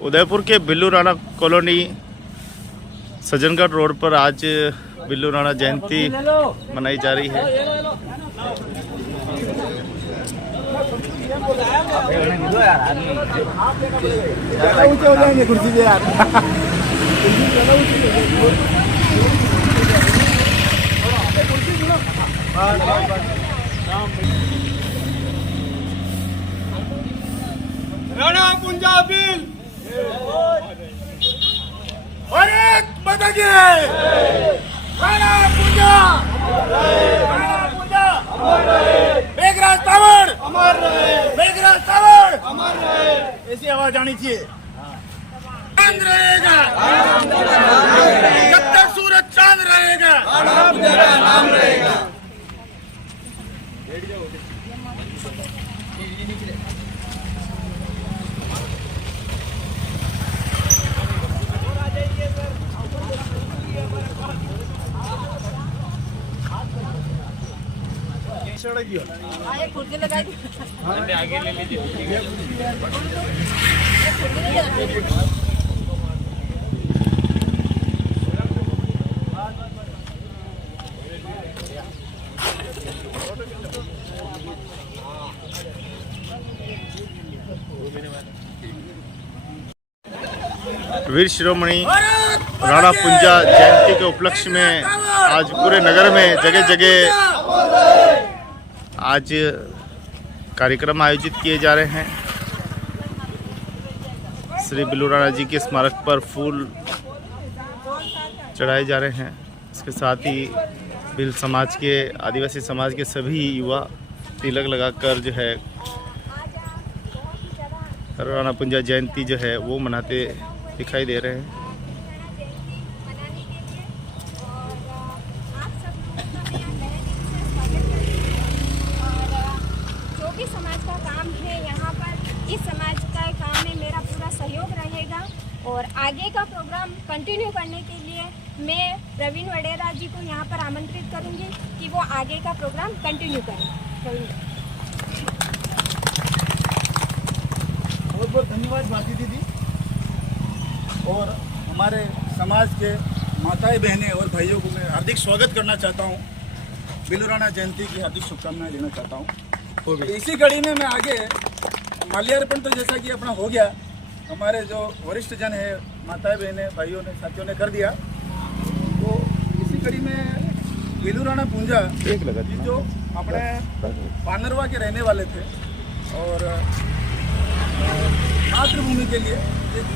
उदयपुर के Billu Rana colony Sajjangarh road पर आज बिल्लू राणा जयंती मनाई जा रही है। राणा पुंजा बिल भारत माता की राणा पुंजा मेघराज तावड़ मेघराज तावड़ ऐसी आवाज आनी चाहिए। चांद रहेगा जब तक सूरज चांद रहेगा। नाम रहेगा। आगे ले लीजिए। वीर शिरोमणि राणा पुंजा जयंती के उपलक्ष्य में आज पूरे नगर में जगह जगह आज कार्यक्रम आयोजित किए जा रहे हैं। श्री बिल्लू राणा जी के स्मारक पर फूल चढ़ाए जा रहे हैं। इसके साथ ही भील समाज के, आदिवासी समाज के सभी युवा तिलक लगाकर जो है राणा पुंजा जयंती जो है वो मनाते दिखाई दे रहे हैं। समाज का काम है यहाँ पर, इस समाज का काम में मेरा पूरा सहयोग रहेगा और आगे का प्रोग्राम कंटिन्यू करने के लिए मैं प्रवीण वडेरा जी को यहाँ पर आमंत्रित करूँगी कि वो आगे का प्रोग्राम कंटिन्यू करें। बहुत बहुत धन्यवाद भारती दीदी। और हमारे समाज के माताएं बहनें और भाइयों को मैं हार्दिक स्वागत करना चाहता हूँ। बिल्लू राणा जयंती की हार्दिक शुभकामनाएं देना चाहता हूँ। इसी कड़ी में मैं आगे माल्यार्पण तो जैसा कि अपना हो गया, हमारे जो वरिष्ठ जन है, माताएं बहनें भाइयों ने, साथियों ने कर दिया। तो इसी कड़ी में बिल्लू राणा पुंजा जो अपने पानरवा के रहने वाले थे और मातृभूमि के लिए एक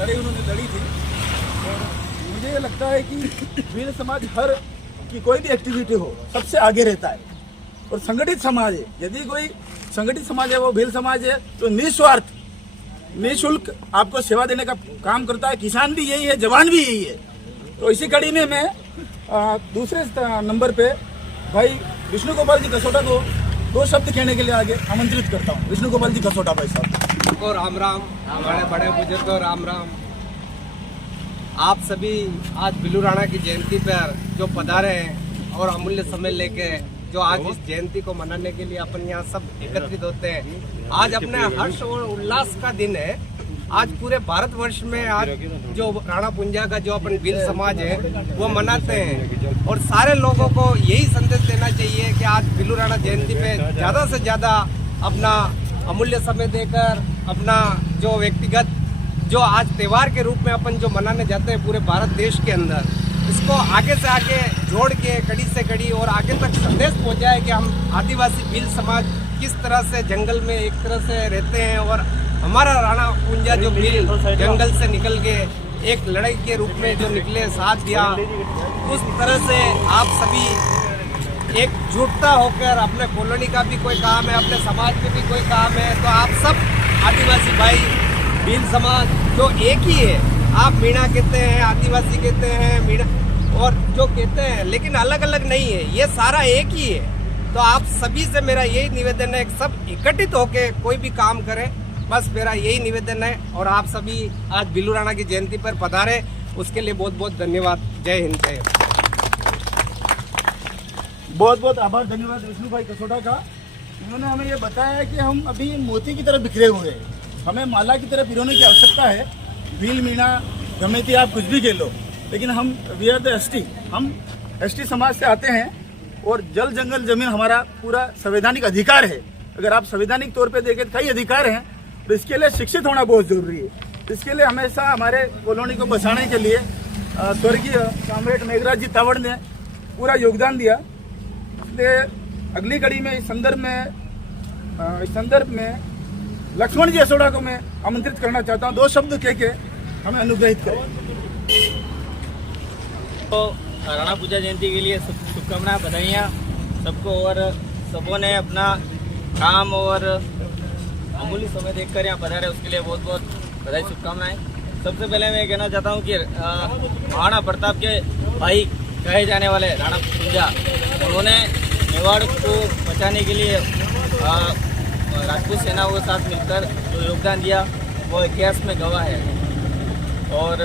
लड़ाई उन्होंने लड़ी थी। और मुझे ये लगता है कि भील समाज हर की कोई भी एक्टिविटी हो सबसे आगे रहता है और संगठित समाज है। यदि कोई संगठित समाज है वो भील समाज है तो निस्वार्थ निःशुल्क आपको सेवा देने का काम करता है। किसान भी यही है, जवान भी यही है। तो इसी कड़ी में मैं दूसरे नंबर पे भाई विष्णु गोपाल जी कसोटा को दो शब्द कहने के लिए आगे आमंत्रित करता हूँ। विष्णु गोपाल जी कसोटा भाई साहब को राम राम, हमारे बड़े बुजुर्गों राम राम। आप सभी आज बिल्लू राणा की जयंती पर जो पधारे हैं और अमूल्य समय लेके जो आज इस जयंती को मनाने के लिए अपन यहाँ सब एकत्रित होते हैं। आज अपने हर्ष और उल्लास का दिन है। आज पूरे भारतवर्ष में आज जो राणा पुंजा का जो अपन भील समाज है वो मनाते हैं और सारे लोगों को यही संदेश देना चाहिए कि आज बिल्लू राणा जयंती पे ज़्यादा से ज़्यादा अपना अमूल्य समय देकर अपना जो व्यक्तिगत जो आज त्यौहार के रूप में अपन जो मनाने जाते हैं पूरे भारत देश के अंदर, इसको आगे से आगे जोड़ के कड़ी से कड़ी और आगे तक संदेश पहुंचाए कि हम आदिवासी भील समाज किस तरह से जंगल में एक तरह से रहते हैं और हमारा राणा पुंजा जो भील जंगल से निकल के एक लड़ाई के रूप में जो निकले, साथ दिया, उस तरह से आप सभी एकजुटता होकर अपने कॉलोनी का भी कोई काम है, अपने समाज के भी कोई काम है, तो आप सब आदिवासी भाई भील समाज जो एक ही है। आप मीणा कहते हैं, आदिवासी कहते हैं, मीणा और जो कहते हैं, लेकिन अलग अलग नहीं है, ये सारा एक ही है। तो आप सभी से मेरा यही निवेदन है कि सब इकट्ठित होके कोई भी काम करें, बस मेरा यही निवेदन है। और आप सभी आज बिल्लू राणा की जयंती पर पधारे, उसके लिए बहुत बहुत धन्यवाद। जय हिंद, जय। बहुत बहुत आभार, धन्यवाद विष्णु भाई कसोटा का। उन्होंने हमें ये बताया कि हम अभी मोती की तरह बिखरे हुए हैं। हमें माला की तरह पिरोने की आवश्यकता है। भील मीणा गमे थी आप कुछ भी खेल लो, लेकिन हम वी आर द एसटी, हम एसटी समाज से आते हैं और जल जंगल जमीन हमारा पूरा संवैधानिक अधिकार है। अगर आप संवैधानिक तौर पे देखें कई अधिकार हैं, तो इसके लिए शिक्षित होना बहुत जरूरी है। इसके लिए हमेशा हमारे कॉलोनी को बचाने के लिए स्वर्गीय कॉमरेड मेघराज जी तावड़ ने पूरा योगदान दिया। इसलिए अगली कड़ी में इस संदर्भ में लक्ष्मण जी असोड़ा को मैं आमंत्रित करना चाहता हूँ, 2 शब्द कह के हमें अनुग्रहित करें। तो राणा पूजा जयंती के लिए शुभकामनाएं, बधाइयाँ सबको, और सबों ने अपना काम और अमूल्य समय देखकर यहाँ पधारे उसके लिए बहुत बहुत बधाई, शुभकामनाएं। सबसे पहले मैं कहना चाहता हूँ कि महाराणा प्रताप के भाई कहे जाने वाले राणा पूजा, उन्होंने मेवाड़ को बचाने के लिए राजपूत सेनाओं के साथ मिलकर जो योगदान दिया वो इतिहास में गवाह है। और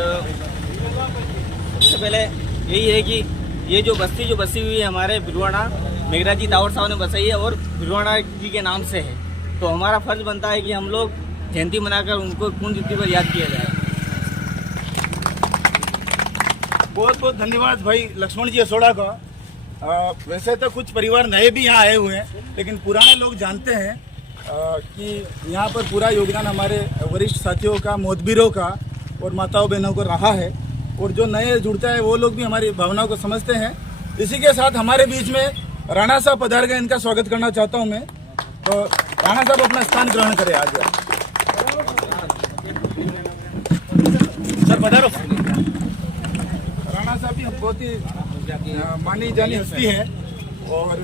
सबसे पहले यही है कि ये जो बसी हुई है हमारे भिलवाड़ा, मेघराज जी तावड़ साहब ने बसाई है और भिलवाड़ा जी के नाम से है, तो हमारा फर्ज बनता है कि हम लोग जयंती मनाकर उनको पुण्य तिथि पर याद किया जाए। बहुत बहुत धन्यवाद भाई लक्ष्मण जी असोड़ा का। वैसे तो कुछ परिवार नए भी यहाँ आए हुए हैं, लेकिन पुराने लोग जानते हैं कि यहाँ पर पूरा योगदान हमारे वरिष्ठ साथियों का, मोहतबीरों का और माताओं बहनों को रहा है। और जो नए जुड़ता है वो लोग भी हमारी भावनाओं को समझते हैं। इसी के साथ हमारे बीच में राणा साहब पधार गए, इनका स्वागत करना चाहता हूँ मैं। तो राणा साहब अपना स्थान ग्रहण करें आज। सर पधारो। राणा साहब भी बहुत ही मानी जानी हस्ती है और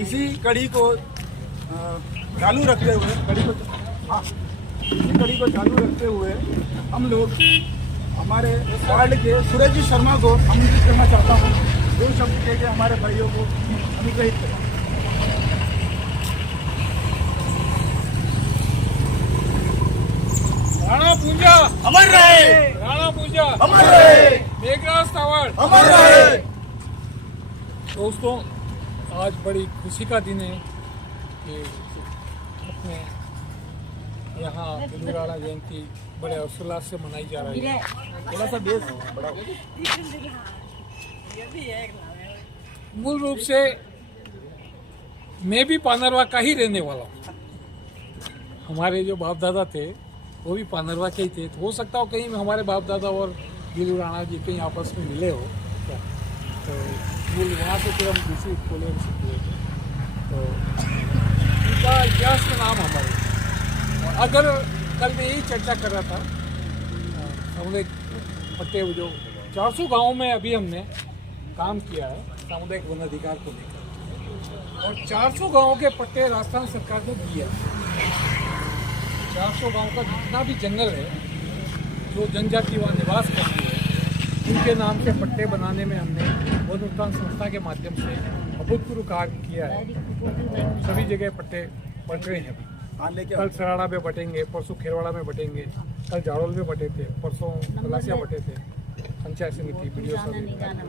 इसी कड़ी को चालू रखते हुए चालू रखते हुए हम लोग हमारे वार्ड के सूरज जी शर्मा को आमंत्रित करना चाहता हूँ, 2 शब्द कह के हमारे भाइयों को अनुग्रहित करें। राणा पूजा अमर रहे, राणा पूजा अमर रहे, मेघराज तावड़ अमर रहे। दोस्तों, आज बड़ी खुशी का दिन है कि अपने यहाँ भिलवाड़ा जयंती बड़े हर्षोल्लास से मनाई जा रही है। थोड़ा सा बेस बड़ा। मूल रूप से मैं भी पानरवा का ही रहने वाला हूँ। हमारे जो बाप दादा थे वो भी पानरवा के ही थे, तो हो सकता हो कहीं हमारे बाप दादा और भिलवाड़ा जी कहीं आपस में मिले हो क्या, तो मूल वहाँ से फिर हम दूसरी कॉलेज से हुए थे। तो उनका इतिहास का नाम हमारे, अगर कल मैं यही चर्चा कर रहा था, सामुदायिक पट्टे जो 400 गाँव में अभी हमने काम किया है सामुदायिक वन अधिकार को लेकर, और 400 गाँव के पट्टे राजस्थान सरकार ने दिया। 400 गाँव का जितना भी जंगल है जो जनजाति वहाँ निवास करती है, उनके नाम के पट्टे बनाने में हमने वन उत्थान संस्था के माध्यम से अभूतपूर्व कार्य किया है। सभी जगह पट्टे बट रहे हैं। कल सराड़ा में बटेंगे, परसों खेरवाड़ा में बटेंगे, कल जाड़ोल में बटे थे, परसों कलासिया बटे थे। पंचायत समिति वीडियो सब कर रहे हैं।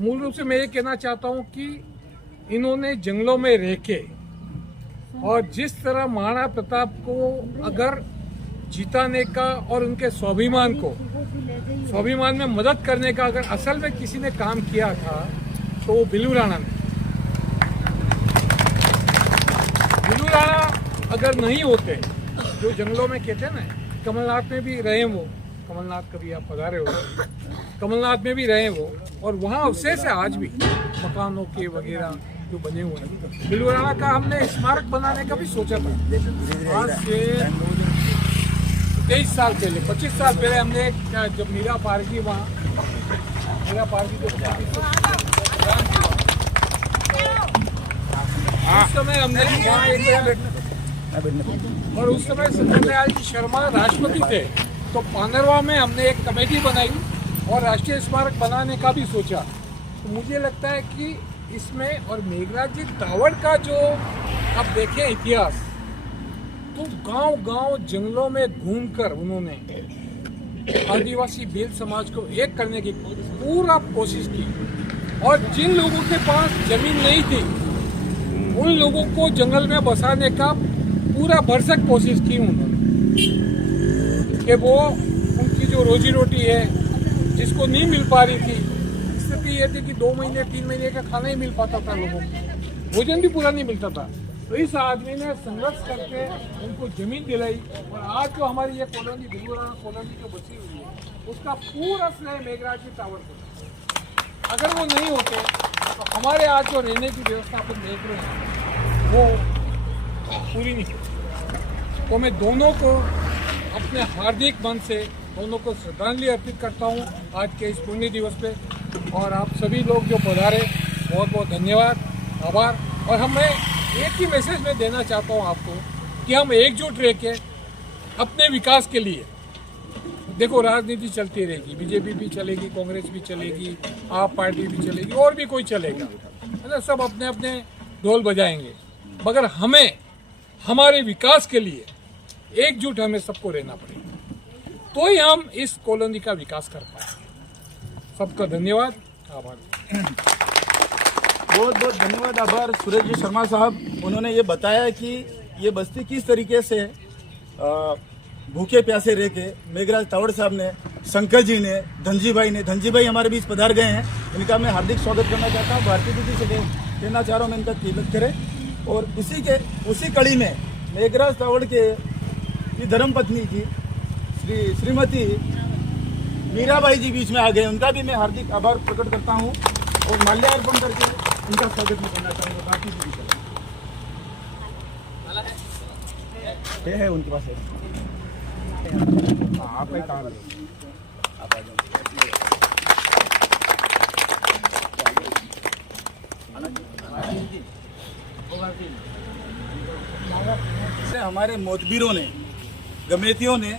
मूल रूप से मैं ये कहना चाहता हूँ कि इन्होंने जंगलों में रह के और जिस तरह महाराणा प्रताप को अगर जिताने का और उनके स्वाभिमान में मदद करने का अगर असल में किसी ने काम किया था तो वो भिलवाड़ा ने। भिलवाड़ा अगर नहीं होते, जो जंगलों में कहते हैं ना, कमलनाथ में भी रहे वो, कमलनाथ कभी आप पधारे हो, कमलनाथ में भी रहे वो, और वहाँ अवशेष है आज भी मकानों के वगैरह जो बने हुए हैं। भिलवाड़ा का हमने स्मारक बनाने का भी सोचा था। आज से 23 साल पहले, 25 साल पहले हमने जब मीरा पार्की वहाँ मीरा पार्की जो उस समय हमने वहाँ और उस समय सत्यनारायण जी शर्मा राष्ट्रपति थे, तो पानरवा में हमने एक कमेटी बनाई और राष्ट्रीय स्मारक बनाने का भी सोचा। तो मुझे लगता है कि इसमें और मेघराज जी तावड़ का जो आप देखें इतिहास, तो गांव-गांव जंगलों में घूमकर उन्होंने आदिवासी भील समाज को एक करने की पूरा कोशिश की, और जिन लोगों के पास जमीन नहीं थी उन लोगों को जंगल में बसाने का पूरा भरसक कोशिश की उन्होंने कि वो उनकी जो रोजी रोटी है जिसको नहीं मिल पा रही थी, स्थिति ये थी कि 2 महीने 3 महीने का खाना ही मिल पाता था लोगों को, भोजन भी पूरा नहीं मिलता था। तो इस आदमी ने संघर्ष करके उनको जमीन दिलाई और आज जो हमारी ये कॉलोनी बिलूराना कॉलोनी जो बची हुई है उसका पूरा श्रेय मेघराज जी टावर को। अगर वो नहीं होते तो हमारे आज जो रहने की व्यवस्था अपन देख रहे हैं वो पूरी नहीं होती। तो मैं दोनों को अपने हार्दिक मन से दोनों को श्रद्धांजलि अर्पित करता हूँ आज के इस पुण्य दिवस पे। और आप सभी लोग जो पधारे बहुत बहुत धन्यवाद, आभार। और मैं एक ही मैसेज में देना चाहता हूँ आपको कि हम एकजुट रह के अपने विकास के लिए, देखो राजनीति चलती रहेगी, बीजेपी भी चलेगी, कांग्रेस भी चलेगी, आप पार्टी भी चलेगी और भी कोई चलेगा, है ना, सब अपने अपने ढोल बजाएंगे, मगर हमें हमारे विकास के लिए एकजुट हमें सबको रहना पड़ेगा, तो ही हम इस कॉलोनी का विकास कर पाए। सबका धन्यवाद, आभार। बहुत बहुत धन्यवाद, आभार सूरज जी शर्मा साहब। उन्होंने ये बताया कि ये बस्ती किस तरीके से भूखे प्यासे रह के मेघराज तावड़ साहब ने, शंकर जी ने, धनजी भाई हमारे बीच पधार गए हैं, इनका मैं हार्दिक स्वागत करना चाहता हूँ। भारतीय दीदी से कहना चाह रहा हूँ मैं इनका कीमत करें। और उसी कड़ी में मेघराज तावड़ की धर्मपत्नी जी श्रीमती मीराबाई जी बीच में आ गए, उनका भी मैं हार्दिक आभार प्रकट करता हूँ और माल्यार्पण करके उनका स्वागत भी करना चाहूँगा। बाकी दीदी है उनके पास है, आपका ही काम है, आप आ जाओ। हमारे मोतबीरों ने, गमेतियों ने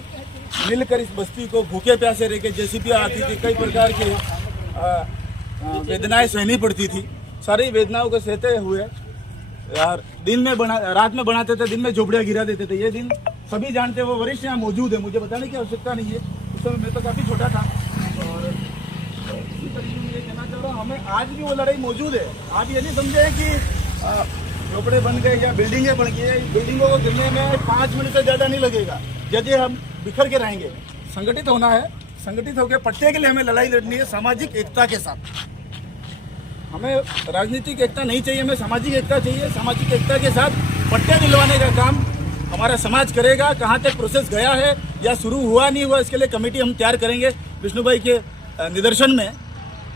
मिलकर इस बस्ती को भूखे प्यासे रह के, जेसीबी आती थी, कई प्रकार की वेदनाएं सहनी पड़ती थी, सारी वेदनाओं को सहते हुए यार रात में बनाते थे, दिन में झोपड़ियाँ गिरा देते थे। ये दिन सभी जानते हैं, वो वरिष्ठ यहाँ मौजूद है, मुझे बताने की आवश्यकता नहीं है, उस समय मैं तो काफ़ी छोटा था। और इसी तरीके से ये कहना चाह रहा हूँ, हमें आज भी वो लड़ाई मौजूद है। आप ये नहीं समझे कि झोपड़े बन गए या बिल्डिंगें बन गई, बिल्डिंगों को गिरने में 5 मिनट से ज़्यादा नहीं लगेगा यदि हम बिखर के रहेंगे। संगठित होना है, संगठित होकर पट्टे के लिए हमें लड़ाई लड़नी है, सामाजिक एकता के साथ। हमें राजनीतिक एकता नहीं चाहिए, हमें सामाजिक एकता चाहिए। सामाजिक एकता के साथ पट्टे दिलवाने का काम हमारा समाज करेगा। कहाँ तक प्रोसेस गया है या शुरू हुआ नहीं हुआ, इसके लिए कमेटी हम तैयार करेंगे विष्णु भाई के निदर्शन में।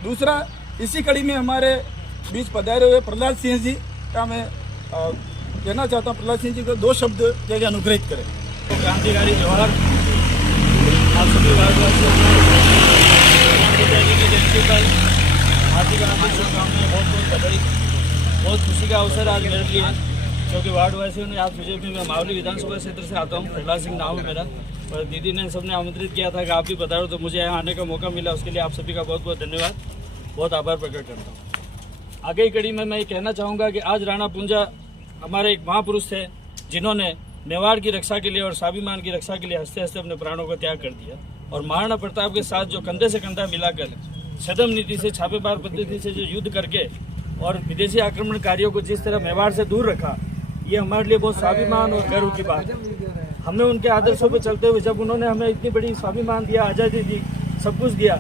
दूसरा, इसी कड़ी में हमारे बीच पधारे हुए प्रहलाद सिंह जी का मैं कहना चाहता हूँ, प्रहलाद सिंह जी को 2 शब्द के अनुग्रहित करें। तो क्रांतिकारी जवाहर, आप सभी भारतवासियों को हार्दिक हार्दिक शुभकामनाएं, बहुत बहुत बधाई। बहुत खुशी का अवसर आज मेरे लिए, क्योंकि वार्डवासियों ने, आप बीजेपी में मावली विधानसभा क्षेत्र से आता हूँ, प्रहलाद सिंह नाम है मेरा, और दीदी ने सबने आमंत्रित किया था कि आप भी पधारो, तो मुझे यहाँ आने का मौका मिला, उसके लिए आप सभी का बहुत बहुत धन्यवाद, बहुत आभार प्रकट करता हूँ। आगे की कड़ी में मैं ये कहना चाहूँगा कि आज राणा पुंजा हमारे एक महापुरुष थे, जिन्होंने मेवाड़ की रक्षा के लिए और स्वाभिमान की रक्षा के लिए हंसते हंसते अपने प्राणों को त्याग कर दिया। और महाराणा प्रताप के साथ जो कंधे से कंधा मिलाकर छद्म नीति से, छापेमार पद्धति से जो युद्ध करके और विदेशी आक्रमणकारियों को जिस तरह मेवाड़ से दूर रखा, ये हमारे लिए बहुत स्वाभिमान और गर्व की बात है। हमने उनके आदर्शों पर चलते हुए, जब उन्होंने हमें इतनी बड़ी स्वाभिमान दिया, आज़ादी दी, सब कुछ दिया,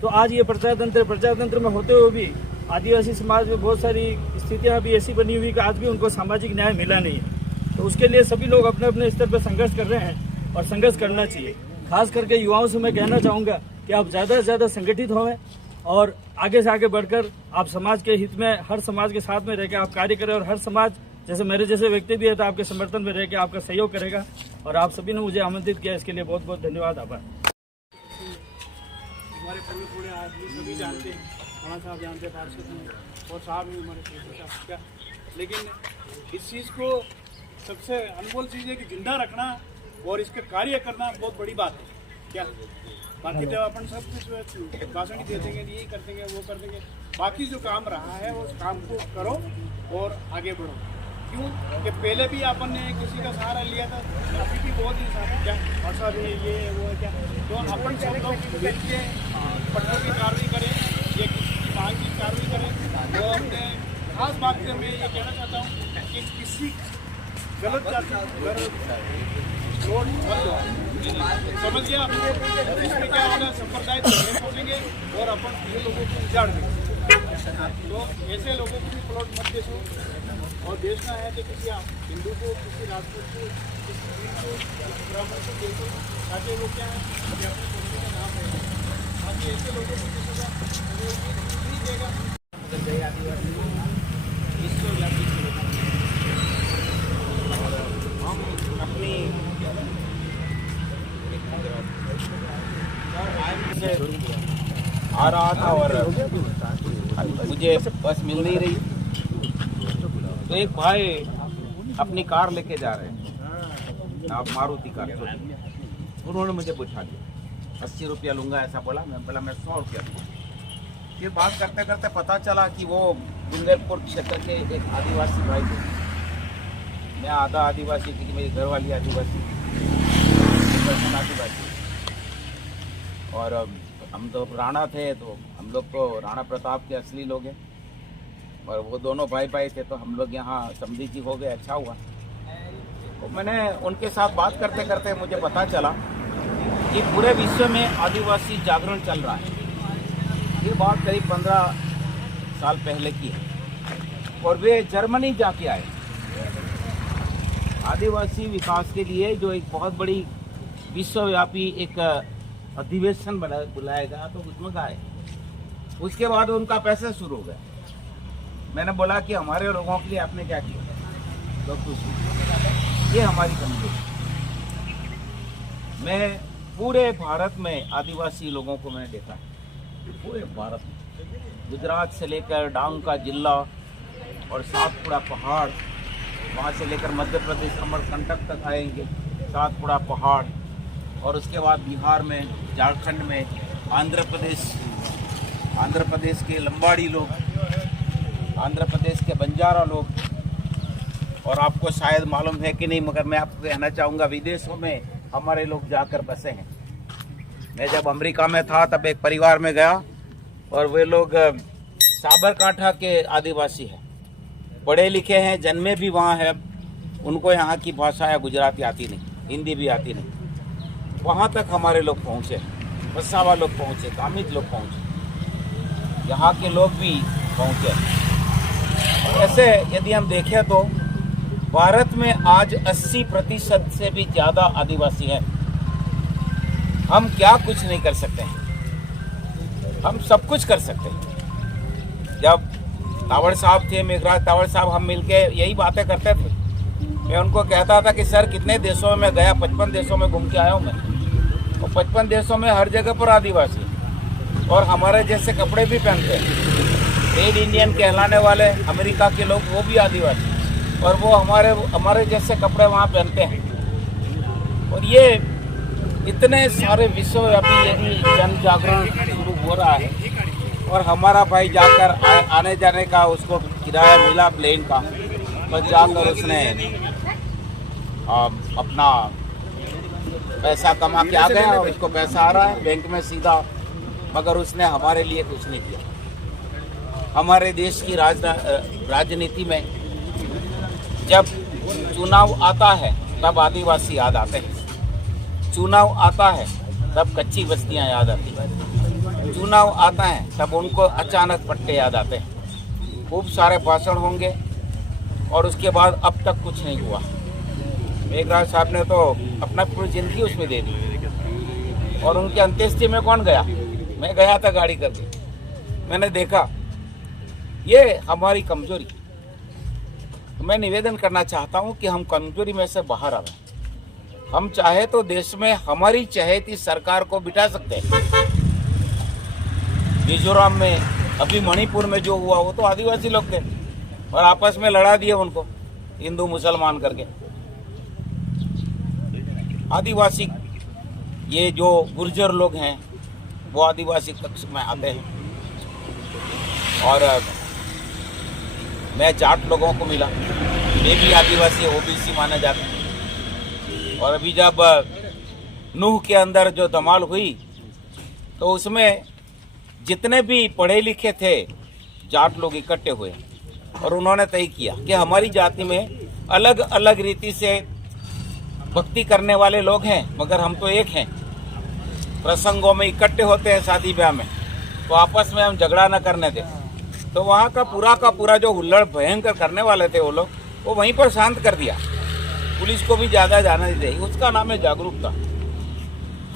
तो आज ये प्रजातंत्र में होते हुए भी आदिवासी समाज में बहुत सारी स्थितियाँ भी ऐसी बनी हुई कि आज भी उनको सामाजिक न्याय मिला नहीं है। तो उसके लिए सभी लोग अपने अपने स्तर पर संघर्ष कर रहे हैं और संघर्ष करना चाहिए। खास करके युवाओं से मैं कहना चाहूँगा कि आप ज़्यादा से ज़्यादा संगठित हों और आगे से आगे बढ़कर आप समाज के हित में, हर समाज के साथ में रह के आप कार्य करें, और हर समाज जैसे मेरे जैसे व्यक्ति भी है तो आपके समर्थन में रह के आपका सहयोग करेगा। और आप सभी ने मुझे आमंत्रित किया, इसके लिए बहुत बहुत धन्यवाद, आभार। हमारे पूरे आदमी सभी जानते हैं, राणा साहब जानते हैं, पार्षद हैं और साहब भी हमारे क्या, लेकिन इस चीज़ को सबसे अनमोल चीज़ है कि जिंदा रखना और इसका कार्य करना बहुत बड़ी बात है। क्या बाकी तो अपन सब कुछ भाषण ही दे देंगे, यही कर देंगे, वो कर देंगे, बाकी जो काम रहा है उस काम को करो और आगे बढ़ो। क्यों कि पहले भी अपन ने किसी का सहारा लिया था, अभी भी बहुत ही सहारा क्या भाषा है, ये वो है क्या, तो अपन सब लोग मिल के पट्टों की कार्रवाई करें या किसी की मांग की कार्रवाई करें। तो अपने खास बात से मैं ये कहना चाहता हूँ कि किसी गलत जाति समझ गया। इसमें क्या होगा, संप्रदाय पहुंचेंगे और अपन ये लोगों को उजाड़ देंगे। तो ऐसे लोगों को भी प्लॉट मत बेचो, और बेचना है तो किसी हिंदू को, किसी राजपूत को, किसी सिख को, ब्राह्मण को बेचो, ताकि वो क्या है कि अपने सोचने का नाम है। बाकी ऐसे लोगों को किसी का नहीं देगा। अपनी आ रहा था और मुझे बस मिल नहीं रही, तो एक भाई अपनी कार लेके जा रहे हैं, आप मारुति कार, उन्होंने मुझे पूछा दिया 80 रुपया लूँगा ऐसा बोला। मैं बोला मैं 100 रुपया दूँगा। फिर बात करते करते पता चला कि वो बुंदेलपुर क्षेत्र के एक आदिवासी भाई थे। मैं आधा आदिवासी थी, मेरी घरवाली आदिवासी, और हम तो राणा थे, तो हम लोग तो राणा प्रताप के असली लोग हैं, और वो दोनों भाई भाई थे, तो हम लोग यहाँ समझी जी हो गए। अच्छा हुआ। तो मैंने उनके साथ बात करते करते मुझे पता चला कि पूरे विश्व में आदिवासी जागरण चल रहा है। ये बात करीब 15 साल पहले की है, और वे जर्मनी जाके आए आदिवासी विकास के लिए, जो एक बहुत बड़ी विश्वव्यापी एक अधिवेशन बुलाया गया, तो उसमें गए। उसके बाद उनका पैसा शुरू हो गया। मैंने बोला कि हमारे लोगों के लिए आपने क्या किया, लोग खुश हुए। ये हमारी कमजोरी। मैं पूरे भारत में आदिवासी लोगों को मैंने देखा है, पूरे भारत में, गुजरात से लेकर डांग का जिला और सातपुड़ा पहाड़, वहाँ से लेकर मध्य प्रदेश अमरकंटक तक आएंगे, सातपुड़ा पहाड़, और उसके बाद बिहार में, झारखंड में, आंध्र प्रदेश के लंबाड़ी लोग, आंध्र प्रदेश के बंजारा लोग, और आपको शायद मालूम है कि नहीं, मगर मैं आपको कहना चाहूँगा विदेशों में हमारे लोग जाकर बसे हैं। मैं जब अमेरिका में था तब एक परिवार में गया, और वे लोग साबरकांठा के आदिवासी हैं, पढ़े लिखे हैं, जन्मे भी वहाँ है, उनको यहाँ की भाषा या गुजराती आती नहीं, हिंदी भी आती नहीं। वहाँ तक हमारे लोग पहुँचे, वसावा लोग पहुँचे, कामित लोग पहुँचे, यहाँ के लोग भी पहुँचे। ऐसे यदि हम देखें तो भारत में आज 80% से भी ज़्यादा आदिवासी हैं। हम क्या कुछ नहीं कर सकते हैं, हम सब कुछ कर सकते हैं। जब तावड़ साहब थे, मेघराज तावड़ साहब, हम मिलके यही बातें करते थे। मैं उनको कहता था कि सर कितने देशों में मैं गया, 55 देशों में घूम के आया हूँ मैं, और 55 देशों में हर जगह पर आदिवासी, और हमारे जैसे कपड़े भी पहनते हैं। रेड इंडियन कहलाने वाले अमेरिका के लोग, वो भी आदिवासी, और वो हमारे जैसे कपड़े वहाँ पहनते हैं। और ये इतने सारे विश्वव्यापी यदि जन जागरण शुरू हो रहा है, और हमारा भाई जाकर आने जाने का उसको किराया मिला प्लेन का, बस जाकर उसने अपना पैसा कमा के आ गया, और उसको पैसा आ रहा है बैंक में सीधा, मगर उसने हमारे लिए कुछ नहीं किया। हमारे देश की राजनीति में जब चुनाव आता है तब आदिवासी याद आते हैं, चुनाव आता है तब कच्ची बस्तियां याद आती हैं, चुनाव आता है तब उनको अचानक पट्टे याद आते हैं। खूब सारे भाषण होंगे, और उसके बाद अब तक कुछ नहीं हुआ। मेघराज साहब ने तो अपना पूरी जिंदगी उसमें दे दी, और उनके अंत्येष्टि में कौन गया? मैं गया था गाड़ी करके, मैंने देखा। ये हमारी कमजोरी। तो मैं निवेदन करना चाहता हूं कि हम कमजोरी में से बाहर आ रहे। हम चाहे तो देश में हमारी चहेती सरकार को बिठा सकते हैं। मिजोरम में, अभी मणिपुर में जो हुआ, वो तो आदिवासी लोग थे, और आपस में लड़ा दिए उनको हिंदू मुसलमान करके। आदिवासी, ये जो गुर्जर लोग हैं, वो आदिवासी कक्ष में आते हैं, और मैं जाट लोगों को मिला, वे भी आदिवासी ओबीसी माने जाते हैं। और अभी जब नूह के अंदर जो धमाल हुई, तो उसमें जितने भी पढ़े लिखे थे जाट लोग इकट्ठे हुए, और उन्होंने तय किया कि हमारी जाति में अलग अलग रीति से भक्ति करने वाले लोग हैं, मगर हम तो एक हैं। प्रसंगों में इकट्ठे होते हैं शादी ब्याह में, तो आपस में हम झगड़ा न करने दें। तो वहाँ का पूरा जो हुल्लड़ भयंकर करने वाले थे वो लोग, वो वहीं पर शांत कर दिया। पुलिस को भी ज़्यादा जाना नहीं दी। उसका नाम है जागरूकता।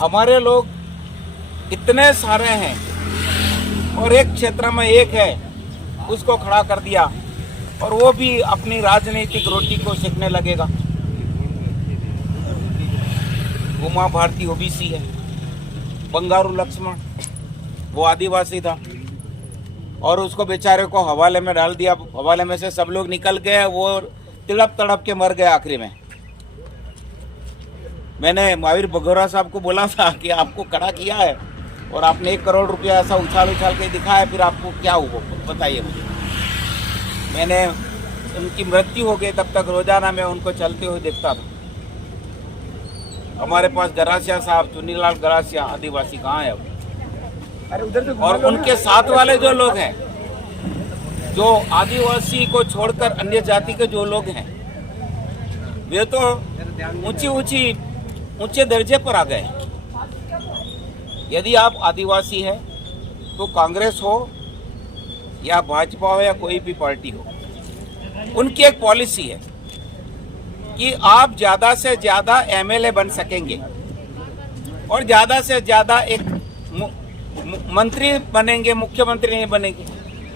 हमारे लोग इतने सारे हैं और एक क्षेत्र में एक है, उसको खड़ा कर दिया और वो भी अपनी राजनीतिक रोटी को सेकने लगेगा। उमा भारती ओबीसी है, बंगारू लक्ष्मण वो आदिवासी था और उसको बेचारे को हवाले में डाल दिया। हवाले में से सब लोग निकल गए, वो तिड़प तड़प के मर गए आखिरी में। मैंने महावीर बघोरा साहब को बोला था कि आपको कड़ा किया है और आपने 1 करोड़ रुपया ऐसा उछाल के दिखाया, फिर आपको क्या हुआ बताइए मुझे। मैंने उनकी मृत्यु हो गई, तब तक रोजाना मैं उनको चलते हुए देखता था। हमारे पास गरासिया साहब, चुन्नीलाल गरासिया आदिवासी कहाँ है अब? अरे उधर से और उनके साथ वाले जो लोग हैं, जो आदिवासी को छोड़कर अन्य जाति के जो लोग हैं, वे तो ऊंचे दर्जे पर आ गए। यदि आप आदिवासी हैं तो कांग्रेस हो या भाजपा हो या कोई भी पार्टी हो, उनकी एक पॉलिसी है कि आप ज्यादा से ज्यादा एमएलए बन सकेंगे और ज्यादा से ज्यादा एक मंत्री बनेंगे, मुख्यमंत्री नहीं बनेंगे।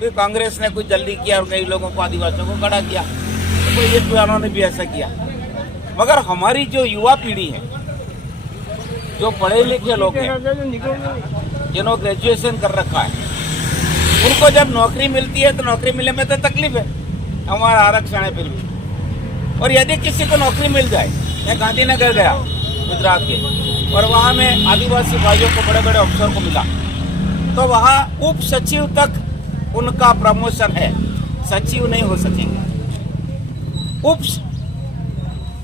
तो कांग्रेस ने कुछ जल्दी किया और कई लोगों को, आदिवासियों को खड़ा किया, तो ये पुरानों ने भी ऐसा किया। मगर हमारी जो युवा पीढ़ी है, जो पढ़े लिखे लोग हैं, जिन्होंने ग्रेजुएशन कर रखा है, उनको जब नौकरी मिलती है तो नौकरी मिलने में तो तकलीफ है, हमारा आरक्षण है फिर भी। और यदि किसी को नौकरी मिल जाए, मैं गांधीनगर गया गुजरात के, और वहाँ में आदिवासी भाइयों को, बड़े बड़े अफसर को मिला, तो वहाँ उप सचिव तक उनका प्रमोशन है, सचिव नहीं हो सकेंगे।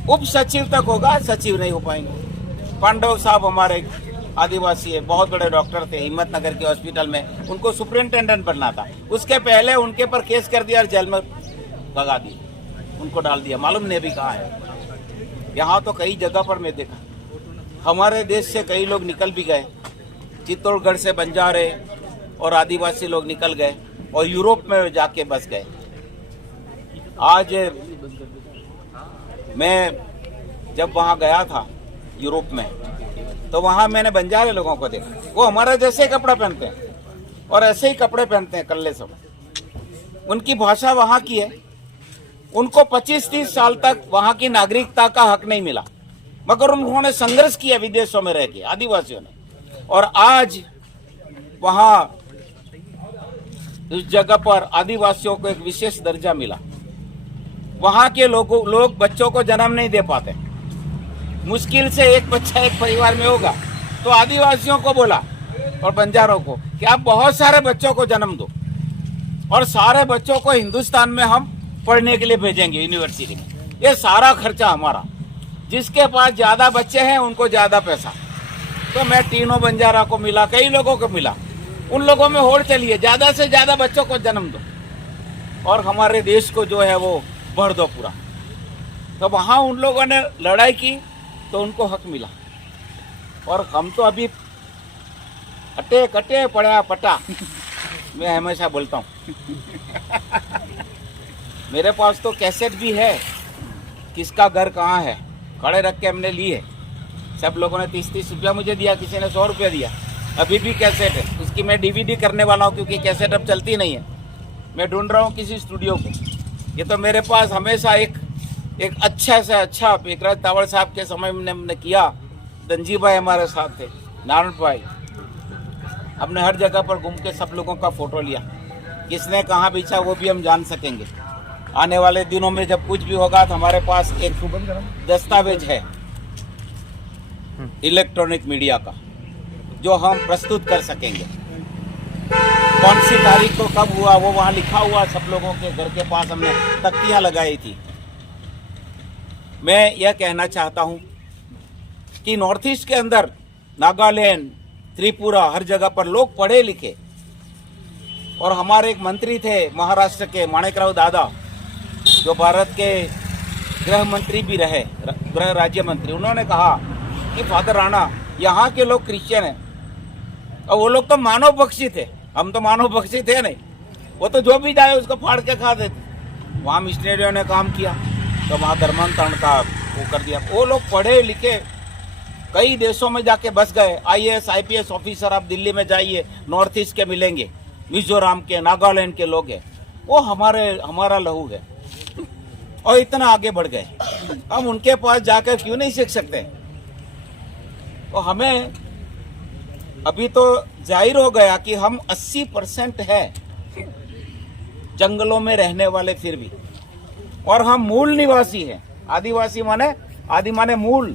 उप सचिव तक होगा, सचिव नहीं हो पाएंगे। पांडव साहब हमारे आदिवासी है, बहुत बड़े डॉक्टर थे, हिम्मतनगर के हॉस्पिटल में उनको सुपरिंटेंडेंट बनना था। उसके पहले उनके पर केस कर दिया और जेल में भगा दिया, उनको डाल दिया, मालूम नहीं अभी कहाँ है। यहाँ तो कई जगह पर मैं देखा, हमारे देश से कई लोग निकल भी गए, चित्तौड़गढ़ से बंजारे और आदिवासी लोग निकल गए और यूरोप में जाके बस गए। आज मैं जब वहाँ गया था यूरोप में, तो वहाँ मैंने बंजारे लोगों को देखा, वो हमारे जैसे कपड़े पहनते हैं और ऐसे ही कपड़े पहनते हैं, कल्ले सब। उनकी भाषा वहाँ की है, उनको 25-30 साल तक वहाँ की नागरिकता का हक नहीं मिला, मगर उन्होंने संघर्ष किया विदेशों में रह के, आदिवासियों ने। और आज वहाँ उस जगह पर आदिवासियों को एक विशेष दर्जा मिला। वहाँ के लोग बच्चों को जन्म नहीं दे पाते, मुश्किल से एक बच्चा एक परिवार में होगा, तो आदिवासियों को बोला और बंजारों को कि आप बहुत सारे बच्चों को जन्म दो और सारे बच्चों को हिंदुस्तान में हम पढ़ने के लिए भेजेंगे यूनिवर्सिटी में, ये सारा खर्चा हमारा। जिसके पास ज्यादा बच्चे हैं उनको ज्यादा पैसा। तो मैं तीनों बंजारा को मिला, कई लोगों को मिला, उन लोगों में होड़ चलिए, ज्यादा से ज्यादा बच्चों को जन्म दो और हमारे देश को जो है वो भर दो पूरा। तो वहाँ उन लोगों ने लड़ाई की तो उनको हक मिला, और हम तो अभी अटे कटे पड़ा पटा, मैं हमेशा बोलता हूँ। मेरे पास तो कैसेट भी है, किसका घर कहाँ है, खड़े रख के हमने लिए। सब लोगों ने 30-30 रुपया मुझे दिया, किसी ने 100 रुपया दिया। अभी भी कैसेट है, उसकी मैं डीवीडी करने वाला हूँ, क्योंकि कैसेट अब चलती नहीं है। मैं ढूंढ रहा हूँ किसी स्टूडियो को। ये तो मेरे पास हमेशा एक अच्छा से अच्छा, एकराज तावड़ साहब के समय में हमने किया, दंजी भाई हमारे साथ थे, नारायण भाई, हमने हर जगह पर घूम के सब लोगों का फोटो लिया। किसने कहाँ बेचा वो भी हम जान सकेंगे। आने वाले दिनों में जब कुछ भी होगा तो हमारे पास एक दस्तावेज है इलेक्ट्रॉनिक मीडिया का, जो हम प्रस्तुत कर सकेंगे। कौन सी तारीख को कब हुआ वो वहाँ लिखा हुआ, सब लोगों के घर के पास हमने तख्तियाँ लगाई थी। मैं यह कहना चाहता हूँ कि नॉर्थ ईस्ट के अंदर, नागालैंड, त्रिपुरा, हर जगह पर लोग पढ़े लिखे, और हमारे एक मंत्री थे महाराष्ट्र के, माणिकराव दादा, जो भारत के गृह मंत्री भी रहे, गृह राज्य मंत्री, उन्होंने कहा कि फादर राणा यहाँ के लोग क्रिश्चियन हैं और वो लोग तो मानव पक्षी थे, हम तो मानव पक्षी थे नहीं, वो तो जो भी जाए उसको फाड़ के खा देते। वहाँ मिशनरियों ने काम किया तो वहाँ धर्मांतरण का वो कर दिया। वो लोग पढ़े लिखे कई देशों में जाके बस गए। IAS IPS ऑफिसर आप दिल्ली में जाइए, नॉर्थ ईस्ट के मिलेंगे, मिजोरम के, नागालैंड के लोग हैं, वो हमारा लहू है और इतना आगे बढ़ गए। हम उनके पास जाकर क्यों नहीं सीख सकते? तो हमें अभी तो जाहिर हो गया कि हम 80% है जंगलों में रहने वाले फिर भी, और हम मूल निवासी हैं। आदिवासी माने मूल।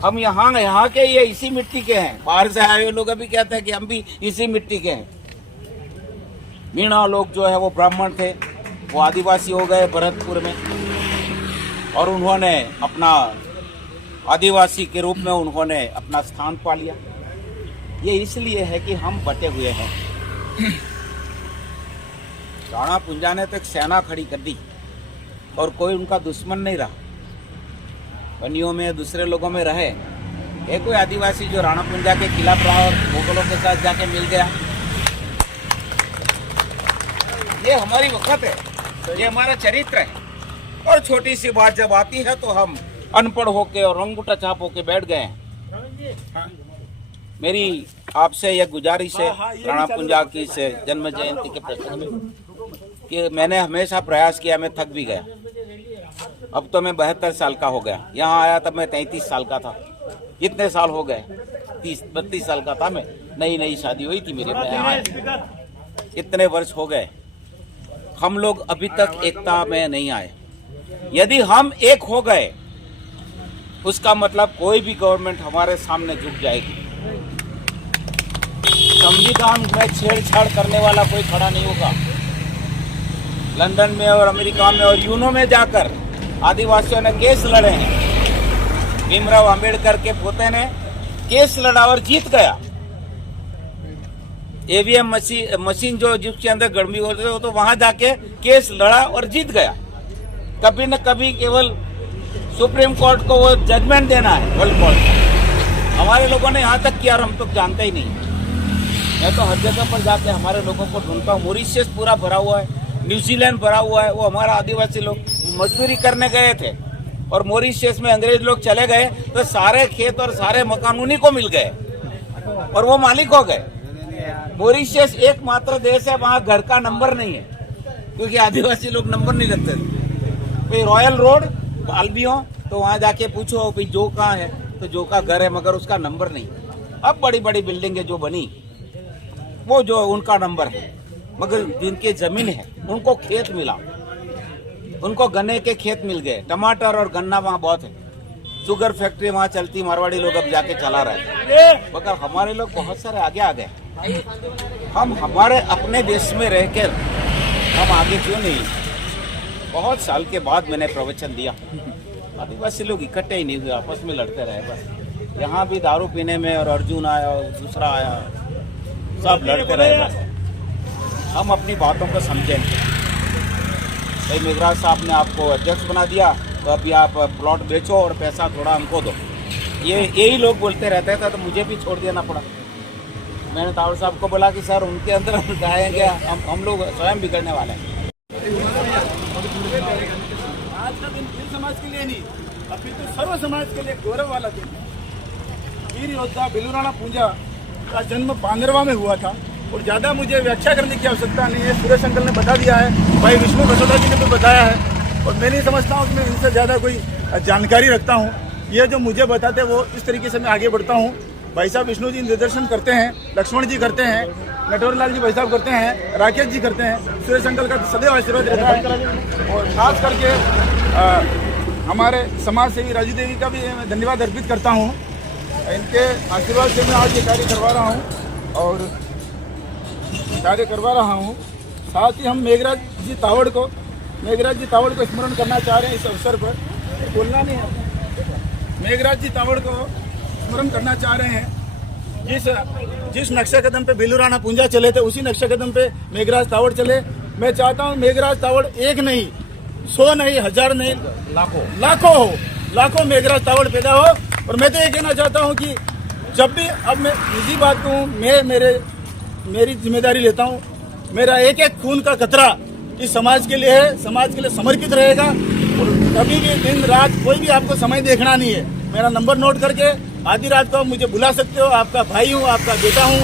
हम यहाँ के ये इसी मिट्टी के हैं। बाहर से आए हुए लोग अभी कहते हैं कि हम भी इसी मिट्टी के हैं। मीणा लोग जो है वो ब्राह्मण थे, वो आदिवासी हो गए भरतपुर में, और उन्होंने अपना आदिवासी के रूप में उन्होंने अपना स्थान पा लिया। ये इसलिए है कि हम बटे हुए हैं। राणा पुंजा ने तो एक सेना खड़ी कर दी और कोई उनका दुश्मन नहीं रहा। बनियों में दूसरे लोगों में रहे, एक कोई आदिवासी जो राणा पुंजा के खिलाफ रहा और मुगलों के साथ जाके मिल गया। ये हमारी वक्त है, ये हमारा चरित्र है। और छोटी सी बात जब आती है तो हम अनपढ़ होके और अंगूठा छाप होके बैठ गए हैं। मेरी आपसे यह गुजारिश है राणा पुंजा की से जन्म जयंती के प्रसंग में कि मैंने हमेशा प्रयास किया, मैं थक भी गया। अब तो मैं 72 साल का हो गया। यहाँ आया तब मैं 33 साल का था। इतने साल हो गए, 30-32 साल का था मैं, नई शादी हुई थी मेरे में। इतने वर्ष हो गए, हम लोग अभी तक एकता में नहीं आए। यदि हम एक हो गए उसका मतलब कोई भी गवर्नमेंट हमारे सामने झुक जाएगी। संविधान में छेड़छाड़ करने वाला कोई खड़ा नहीं होगा। लंदन में और अमेरिका में और यूनो में जाकर आदिवासियों ने केस लड़े हैं। भीमराव अंबेडकर के पोते ने केस लड़ा और जीत गया। EVM मशीन जो जिसके अंदर गड़बड़ी होती है तो वहां जाके केस लड़ा और जीत गया। कभी न कभी केवल सुप्रीम कोर्ट को वो जजमेंट देना है, वर्ल्ड कोर्ट। हमारे लोगों ने यहाँ तक किया और हम तो जानते ही नहीं। मैं तो हर जगह पर जाके हमारे लोगों को ढूंढता हूँ। मॉरिशस पूरा भरा हुआ है, न्यूजीलैंड भरा हुआ है। वो हमारा आदिवासी लोग मजदूरी करने गए थे और मॉरिशस में अंग्रेज लोग चले गए तो सारे खेत और सारे मकान उन्हीं को मिल गए और वो मालिक हो गए। मॉरिशस एकमात्र देश है वहाँ घर का नंबर नहीं है, क्योंकि आदिवासी लोग नंबर नहीं रखते थे। रॉयल रोड आल्बियो, तो वहाँ जाके पूछो भाई जो कहाँ है, तो जो का घर है मगर उसका नंबर नहीं। अब बड़ी बड़ी बिल्डिंगें जो बनी वो जो उनका नंबर है, मगर जिनके जमीन है उनको खेत मिला, उनको गन्ने के खेत मिल गए। टमाटर और गन्ना वहाँ बहुत है। शुगर फैक्ट्री वहाँ चलती, मारवाड़ी लोग अब जाके चला रहे हैं, मगर हमारे लोग बहुत सारे आगे आ गए। हम हमारे अपने देश में रह कर हम आगे क्यों नहीं? बहुत साल के बाद मैंने प्रवचन दिया। आदिवासी लोग इकट्ठे ही नहीं हुए, आपस में लड़ते रहे बस। यहाँ भी दारू पीने में और अर्जुन आया और दूसरा आया, सब लड़ते रहे बस। हम अपनी बातों को समझें। भाई मेघराज साहब ने आपको अध्यक्ष बना दिया तो अभी आप प्लॉट बेचो और पैसा थोड़ा हमको दो, यही लोग बोलते रहते थे, तो मुझे भी छोड़ देना पड़ा। मैंने तावड़ साहब को बोला कि सर उनके अंदर गाएंगे, हम लोग स्वयं बिगड़ने वाले हैं। आज का दिन वीर समाज के लिए नहीं, अभी तो सर्व समाज के लिए गौरव वाला दिन। वीर योद्धा बिल्लू राणा पुंजा का जन्म पांगरवा में हुआ था और ज्यादा मुझे व्याख्या करने की आवश्यकता नहीं है। सुरेश अंकल ने बता दिया है, भाई विष्णु बसोदा जी ने भी बताया है, और मैं नहीं समझता हूँ कि मैं इनसे ज्यादा कोई जानकारी रखता हूँ। ये जो मुझे बताते वो इस तरीके से मैं आगे बढ़ता हूँ। भाई साहब विष्णु जी निर्देशन करते हैं, लक्ष्मण जी करते हैं, नटवरलाल जी भाई साहब करते हैं, राकेश जी करते हैं, सुरेश अंकल का सदैव आशीर्वाद रहता है। और खास करके हमारे समाज सेवी राजू देवी का भी मैं धन्यवाद अर्पित करता हूँ। इनके आशीर्वाद से मैं आज ये कार्य करवा रहा हूँ साथ ही हम मेघराज जी तावड़ को स्मरण करना चाह रहे हैं इस अवसर पर। बोलना नहीं है, मेघराज जी तावड़ को स्मरण करना चाह रहे हैं। जिस नक्शे कदम पे बिल्लू राणा पुंजा चले थे उसी नक्शे कदम पे मेघराज तावड़ चले। मैं चाहता हूँ मेघराज तावड़ एक नहीं 100 नहीं, 1000 नहीं, लाखों मेघराज तावड़ पैदा हो। और मैं तो ये कहना चाहता हूँ कि जब भी, अब मैं इसी बात को मेरी जिम्मेदारी लेता हूँ, मेरा एक एक खून का कतरा इस समाज के लिए है, समाज के लिए समर्पित रहेगा। और कभी भी दिन रात कोई भी आपको समय देखना नहीं है, मेरा नंबर नोट करके आधी रात को मुझे बुला सकते हो। आपका भाई हूँ, आपका बेटा हूँ।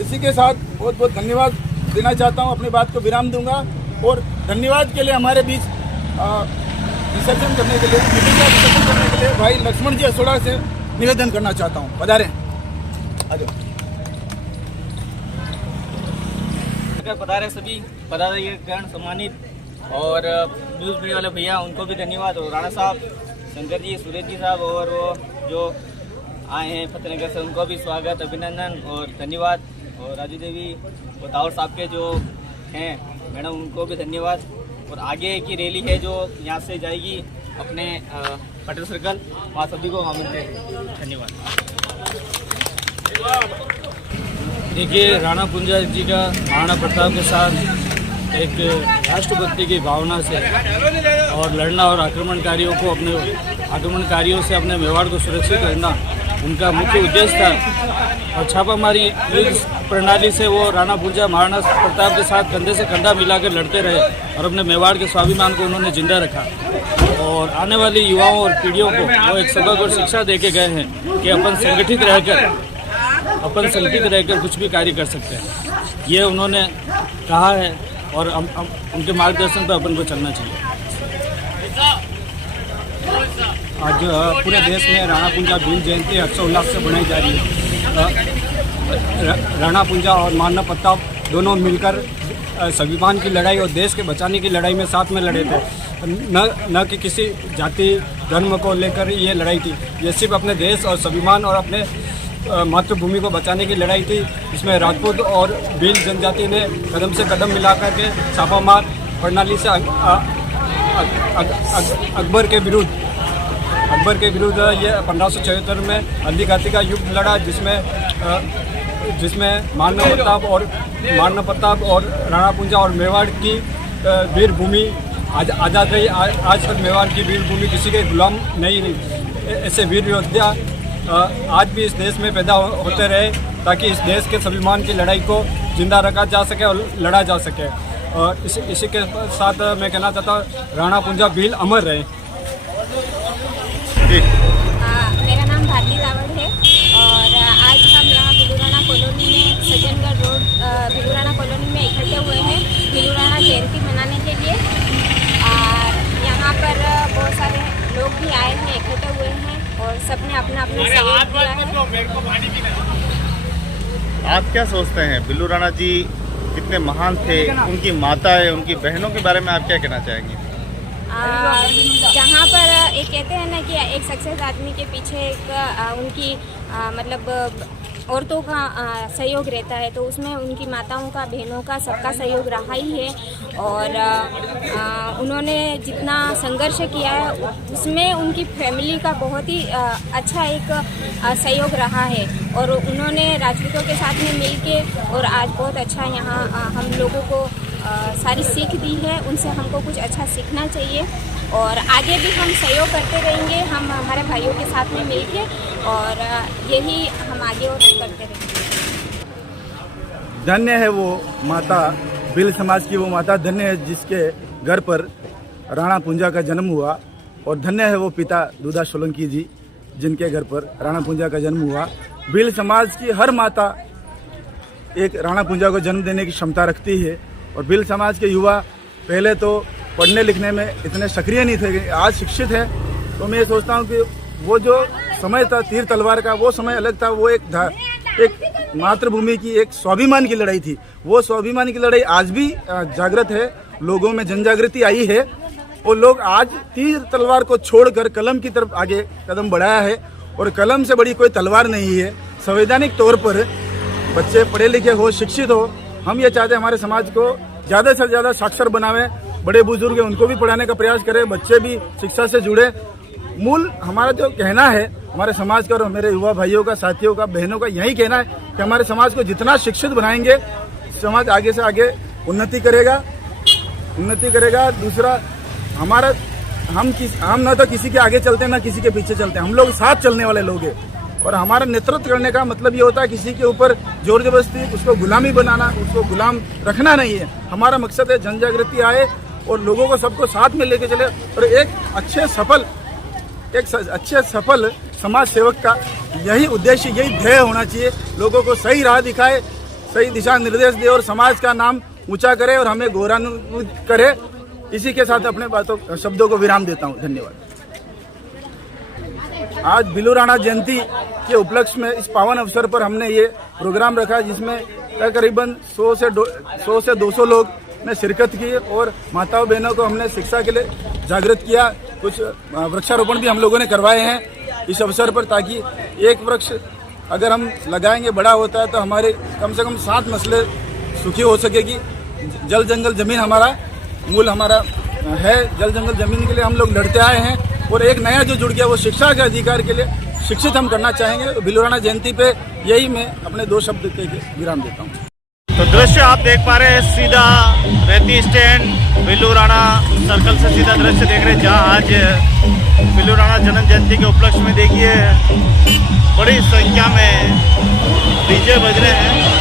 इसी के साथ बहुत बहुत धन्यवाद देना चाहता हूँ, अपनी बात को विराम दूंगा। और धन्यवाद के लिए हमारे बीच विसर्जन करने के लिए, मीटिंग का विसर्जन करने के लिए भाई लक्ष्मण जी असोड़ा से निवेदन करना चाहता हूँ। पधारें, आ जाओ। पधारे सभी पदाधिकारीगण सम्मानित और न्यूज़ मीडिया वाले भैया, उनको भी धन्यवाद। और राणा साहब, शंकर जी, सुरेश जी साहब और वो जो आए हैं फतेहनगर से, उनको भी स्वागत, अभिनंदन और धन्यवाद। और राजू देवी और तावड़ साहब के जो हैं मैडम, उनको भी धन्यवाद। और आगे की रैली है जो यहाँ से जाएगी अपने पटेल सर्कल, वहाँ सभी को आमंत्रित है। धन्यवाद। देखिए, राणा पुंजा जी का महाराणा प्रताप के साथ एक राष्ट्रभक्ति की भावना से और लड़ना और आक्रमणकारियों से अपने मेवाड़ को सुरक्षित करना उनका मुख्य उद्देश्य था। और छापामारी युद्ध प्रणाली से वो राणा पुंजा महाराणा प्रताप के साथ कंधे से कंधा मिलाकर लड़ते रहे और अपने मेवाड़ के स्वाभिमान को उन्होंने जिंदा रखा। और आने वाली युवाओं और पीढ़ियों को वो एक सबक और शिक्षा दे के गए हैं कि अपन संगठित रहकर कुछ भी कार्य कर सकते हैं। ये उन्होंने कहा है और उनके मार्गदर्शन पर अपन को चलना चाहिए। आज पूरे देश में राणा पुंजा भील जयंती हर्षोल्लास से मनाई जा रही है। राणा पुंजा और महाराणा प्रताप दोनों मिलकर स्वाभिमान की लड़ाई और देश के बचाने की लड़ाई में साथ में लड़े थे। न कि किसी जाति धर्म को लेकर ये लड़ाई थी। ये सिर्फ अपने देश और स्वाभिमान और अपने मातृभूमि को बचाने की लड़ाई थी। इसमें राजपूत और भील जनजाति ने कदम से कदम मिलाकर के छापामार प्रणाली से अकबर के विरुद्ध ये 1576 में हल्दी घाटी का युद्ध लड़ा, जिसमें महाराणा प्रताप और राणा पुंजा और मेवाड़ की वीर भूमि आज़ाद रही। आज तक मेवाड़ की वीर भूमि किसी के गुलाम नहीं रही। ऐसे वीर योद्धा आज भी इस देश में पैदा होते रहे ताकि इस देश के स्वाभिमान की लड़ाई को जिंदा रखा जा सके और लड़ा जा सके। और इसी के साथ मैं कहना चाहता हूँ, राणा पुंजा भील अमर रहे। मेरा नाम भारती तावड़ है और आज हम यहाँ भिलूराणा कॉलोनी में, सज्जनगढ़ रोड भिलूराणा कॉलोनी में इकट्ठे हुए हैं भिलूराणा जयंती मनाने के लिए। और यहाँ पर बहुत सारे लोग भी आए हैं, इकट्ठे हुए हैं और सबने अपना सहयोग दिया है। आप क्या सोचते हैं, बिल्लू राणा जी कितने महान थे, उनकी माता है, उनकी बहनों के बारे में आप क्या कहना चाहेंगे? जहाँ पर एक कहते हैं ना कि एक सक्सेस आदमी के पीछे एक उनकी मतलब औरतों का सहयोग रहता है, तो उसमें उनकी माताओं का, बहनों का, सबका सहयोग रहा ही है। और उन्होंने जितना संघर्ष किया है उसमें उनकी फैमिली का बहुत ही अच्छा एक सहयोग रहा है। और उन्होंने राजपूतों के साथ में मिलके और आज बहुत अच्छा यहाँ हम लोगों को सारी सीख दी है। उनसे हमको कुछ अच्छा सीखना चाहिए और आगे भी हम सहयोग करते रहेंगे, हम हमारे भाइयों के साथ में मिलके, और यही हम आगे और करते रहेंगे। धन्य है वो माता, भील समाज की वो माता धन्य है जिसके घर पर राणा पुंजा का जन्म हुआ। और धन्य है वो पिता दूधा सोलंकी जी जिनके घर पर राणा पुंजा का जन्म हुआ। भील समाज की हर माता एक राणा पुंजा को जन्म देने की क्षमता रखती है। और भील समाज के युवा पहले तो पढ़ने लिखने में इतने सक्रिय नहीं थे, आज शिक्षित है। तो मैं ये सोचता हूँ कि वो जो समय था तीर तलवार का, वो समय अलग था। वो एक मातृभूमि की, एक स्वाभिमान की लड़ाई थी। वो स्वाभिमान की लड़ाई आज भी जागृत है, लोगों में जन जागृति आई है। और लोग आज तीर तलवार को छोड़कर कलम की तरफ आगे कदम बढ़ाया है। और कलम से बड़ी कोई तलवार नहीं है। संवैधानिक तौर पर बच्चे पढ़े लिखे हो, शिक्षित हो। हम ये चाहते हैं हमारे समाज को ज़्यादा से ज़्यादा साक्षर बनावे, बड़े बुजुर्ग हैं उनको भी पढ़ाने का प्रयास करें, बच्चे भी शिक्षा से जुड़े। मूल हमारा जो कहना है हमारे समाज का और मेरे युवा भाइयों का, साथियों का, बहनों का यही कहना है कि हमारे समाज को जितना शिक्षित बनाएंगे, समाज आगे से आगे उन्नति करेगा। दूसरा, हम ना तो किसी के आगे चलते हैं ना किसी के पीछे चलते हैं, हम लोग साथ चलने वाले लोग हैं। और हमारा नेतृत्व करने का मतलब ये होता है किसी के ऊपर जोर जबरदस्ती उसको गुलामी बनाना, उसको गुलाम रखना नहीं है। हमारा मकसद है जन जागृति आए और लोगों को सबको साथ में लेके चले और एक अच्छे सफल समाज सेवक का यही उद्देश्य, यही ध्येय होना चाहिए। लोगों को सही राह दिखाए, सही दिशा निर्देश दे और समाज का नाम ऊंचा करे और हमें गौरवान्वित करे। इसी के साथ अपने शब्दों को विराम देता हूँ। धन्यवाद। आज बिल्लू राणा जयंती के उपलक्ष्य में इस पावन अवसर पर हमने ये प्रोग्राम रखा जिसमें तकरीबन 100 से 200 लोग ने शिरकत की और माताओं बहनों को हमने शिक्षा के लिए जागृत किया। कुछ वृक्षारोपण भी हम लोगों ने करवाए हैं इस अवसर पर, ताकि एक वृक्ष अगर हम लगाएंगे बड़ा होता है तो हमारे कम से कम 7 नस्लें सुखी हो सकेगी। जल जंगल जमीन हमारा मूल हमारा है। जल जंगल जमीन के लिए हम लोग लड़ते आए हैं और एक नया जो जुड़ गया वो शिक्षा के अधिकार के लिए शिक्षित हम करना चाहेंगे। तो बिल्लू राणा जयंती पे यही मैं अपने 2 शब्द के विराम देता हूँ। तो दृश्य आप देख पा रहे हैं, सीधा रेती स्टैंड बिल्लू राणा सर्कल से सीधा दृश्य देख रहे हैं, जहाँ आज बिल्लू राणा जन्म जयंती के उपलक्ष्य में देखिए बड़ी संख्या में डीजे बज रहे हैं।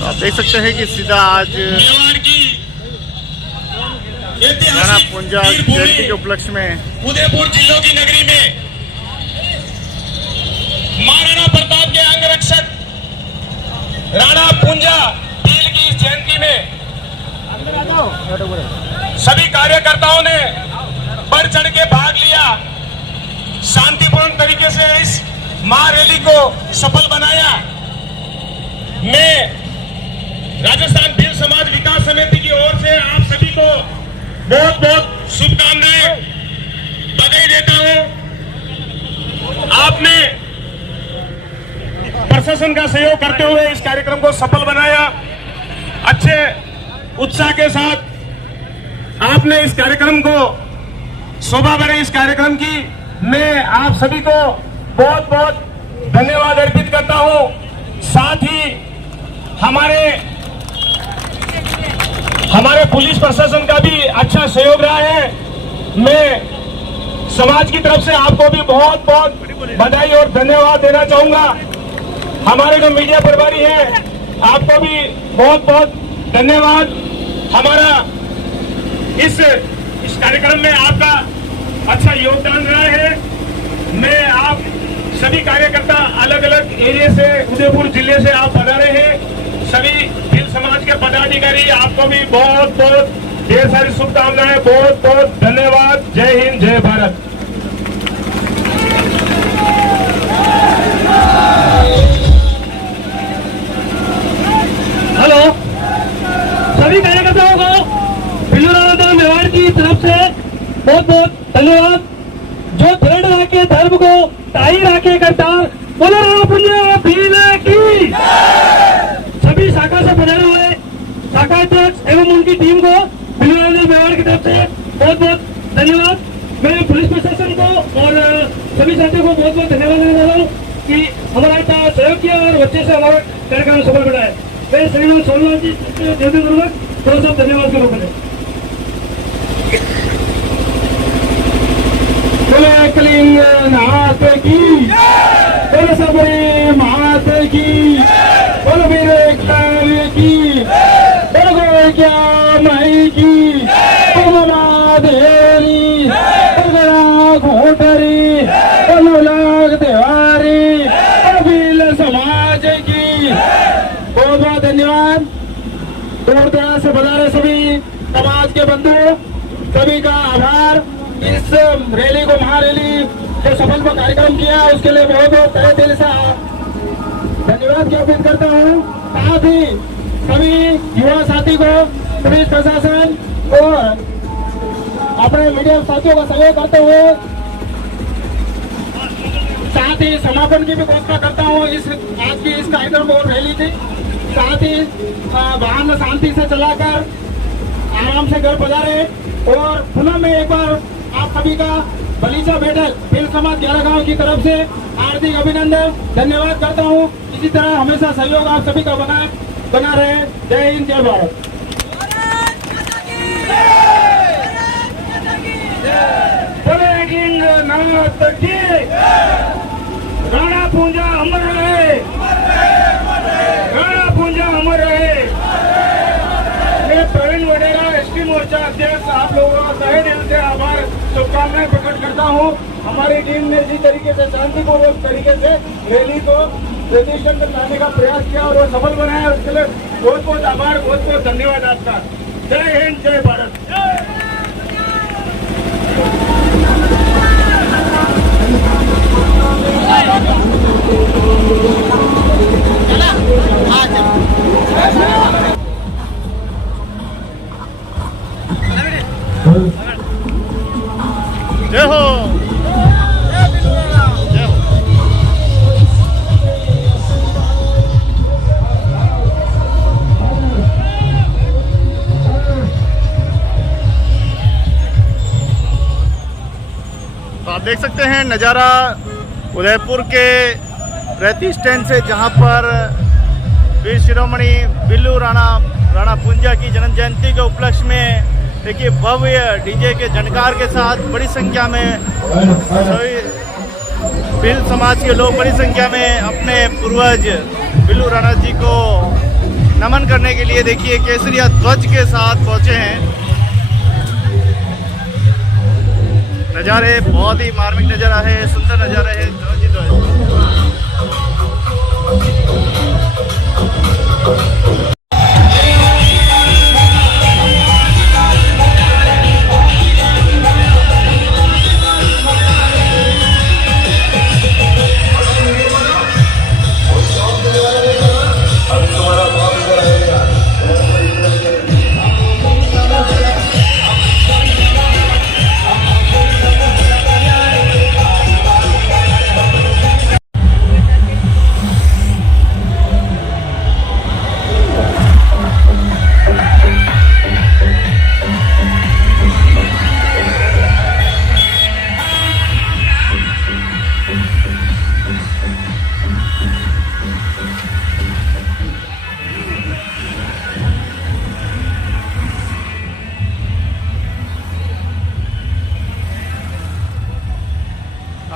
तो आप देख सकते हैं कि सीधा आज राणा पुंजा जयंती के उपलक्ष्य में उदयपुर जिलों की नगरी में महाराणा प्रताप के अंगरक्षक राणा पुंजा भील की इस जयंती में सभी कार्यकर्ताओं ने बढ़ चढ़ के भाग लिया, शांतिपूर्ण तरीके से इस महारैली को सफल बनाया। मैं राजस्थान भील समाज विकास समिति की ओर से आप सभी को बहुत बहुत शुभकामनाएं बधाई देता हूं। आपने प्रशासन का सहयोग करते हुए इस कार्यक्रम को सफल बनाया। अच्छे उत्साह के साथ आपने इस कार्यक्रम को शोभा बढ़ाई। इस कार्यक्रम की मैं आप सभी को बहुत बहुत धन्यवाद अर्पित करता हूं। साथ ही हमारे पुलिस प्रशासन का भी अच्छा सहयोग रहा है। मैं समाज की तरफ से आपको भी बहुत बहुत बधाई और धन्यवाद देना चाहूंगा। हमारे जो मीडिया प्रभारी हैं आपको भी बहुत बहुत धन्यवाद। हमारा इस कार्यक्रम में आपका अच्छा योगदान रहा है। मैं आप सभी कार्यकर्ता अलग अलग एरिया से उदयपुर जिले से आप पधारे हैं। सभी भील समाज के पदाधिकारी आपको भी बहुत बहुत ढेर सारी शुभकामनाएं, बहुत बहुत धन्यवाद। जय हिंद, जय भारत। हेलो, सभी कार्यकर्ताओं को बिल्लू राणा मेवाड़ की तरफ से बहुत बहुत धन्यवाद। जो दृढ़ रखे धर्म को ताई रखे करतार, बोलो राणा पुंजा भील की। सभी शाखा से पधारे हुए शाखा अध्यक्ष एवं उनकी टीम को बिल्लू राणा मेवाड़ की तरफ से बहुत बहुत धन्यवाद। मैं पुलिस प्रशासन को और सभी साथियों को बहुत बहुत धन्यवाद देना चाहता हूँ कि हमारा इतना सहयोग किया और बच्चे से हमारा कार्यक्रम सफल बनाया। मैं श्रीमान सोमनाथ जी देवपूर्वक थोड़ा सा धन्यवाद करूँ। कलिंग नाथ की, बोलो सबरी मात की, बोलो वीर कार्य की, बोलो गोरख्या माई की, बोलो माधेरी, बोलो घोटरी, बोलो लाग देवारी, बोलो भील समाज की। बहुत बहुत धन्यवाद। दूर दराज से पधारे सभी समाज के बंधु, सभी का आभार। इस रैली को महारैली जो सफल कार्यक्रम किया उसके लिए बहुत बहुत तहे दिल से धन्यवाद ज्ञापित करता हूँ। साथ ही सभी युवा साथी को, पुलिस प्रशासन और अपने मीडिया साथियों का सहयोग करते हुए साथ ही समापन की भी घोषणा करता हूँ। आज की इस कार्यक्रम और रैली थी। साथ ही वाहन शांति से चलाकर आराम से घर पधारे। और पुनः मैं एक बार आप सभी का बलीचा बैठक भील समाज 11 गांव की तरफ से हार्दिक अभिनंदन धन्यवाद करता हूं। इसी तरह हमेशा सहयोग आप सभी का बना रहे। जय हिंद, जय भारत। राणा पुंजा अमर रहे, राणा पुंजा अमर रहे। मैं प्रवीण वडेरा, एसटी मोर्चा अध्यक्ष, आप लोगों का तहे दिल से आभार शुभकामनाएं प्रकट करता हूं। हमारी टीम ने जिस तरीके से शांतिपूर्वक तरीके से रैली को रजिस्ट्रेशन तक लाने का प्रयास किया और वो सफल बनाया, उसके लिए बहुत बहुत आभार, बहुत बहुत धन्यवाद आपका। जय हिंद, जय भारत। जय हो, जय हो। तो आप देख सकते हैं नज़ारा उदयपुर के रेती स्टैंड से, जहां पर वीर शिरोमणि बिल्लू राणा पुंजा की जन्म जयंती के उपलक्ष्य में देखिए भव्य डीजे के झनकार के साथ बड़ी संख्या में सभी भील समाज के लोग बड़ी संख्या में अपने पूर्वज बिल्लू राणा जी को नमन करने के लिए देखिए केसरिया ध्वज के साथ पहुंचे हैं। नज़ारे बहुत ही मार्मिक नज़ारा है, सुंदर नज़ारा है। ध्वज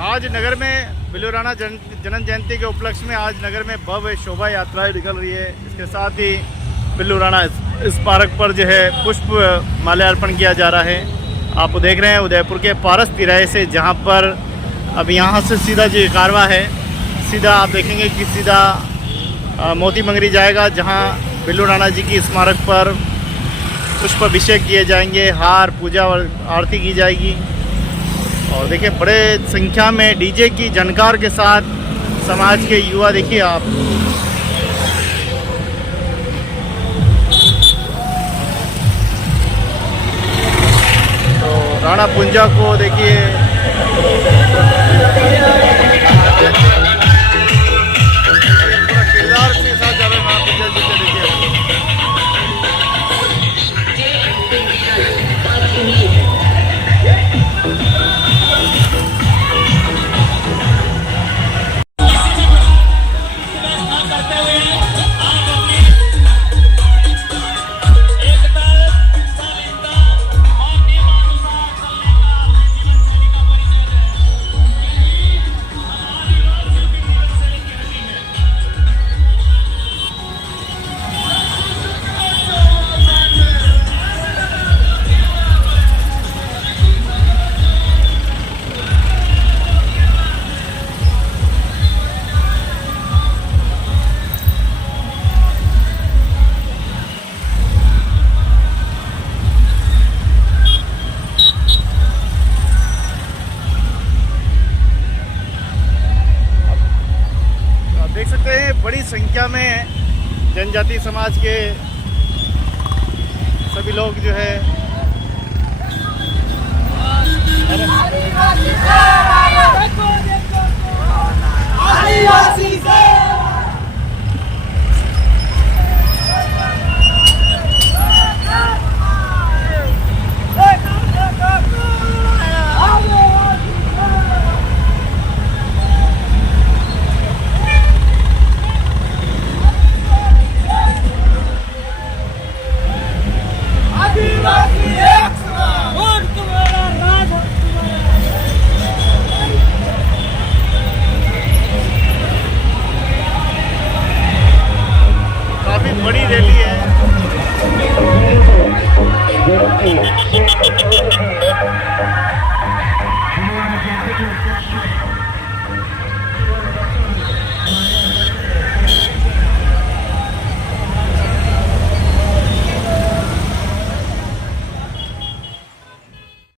आज नगर में बिल्लू राणा जन्म जयंती के उपलक्ष्य में आज नगर में भव्य शोभा यात्रा निकल रही है। इसके साथ ही बिल्लू राणा स्मारक पर जो है पुष्प माल्यार्पण किया जा रहा है। आप देख रहे हैं उदयपुर के पारस तिराहे से, जहां पर अब यहां से सीधा जो कारवा है, सीधा आप देखेंगे कि सीधा मोती मंगरी जाएगा, जहां बिल्लू राणा जी की स्मारक पर पुष्प अभिषेक किए जाएंगे, हार पूजा और आरती की जाएगी। और देखिए बड़े संख्या में डीजे की झनकार के साथ समाज के युवा, देखिए आप तो राणा पुंजा को देखिए पूरा किरदार के साथ जा रहे हैं राणा पुंजा जी के। देखिए देख सकते हैं बड़ी संख्या में जनजाति समाज के सभी लोग जो है काफी बड़ी रैली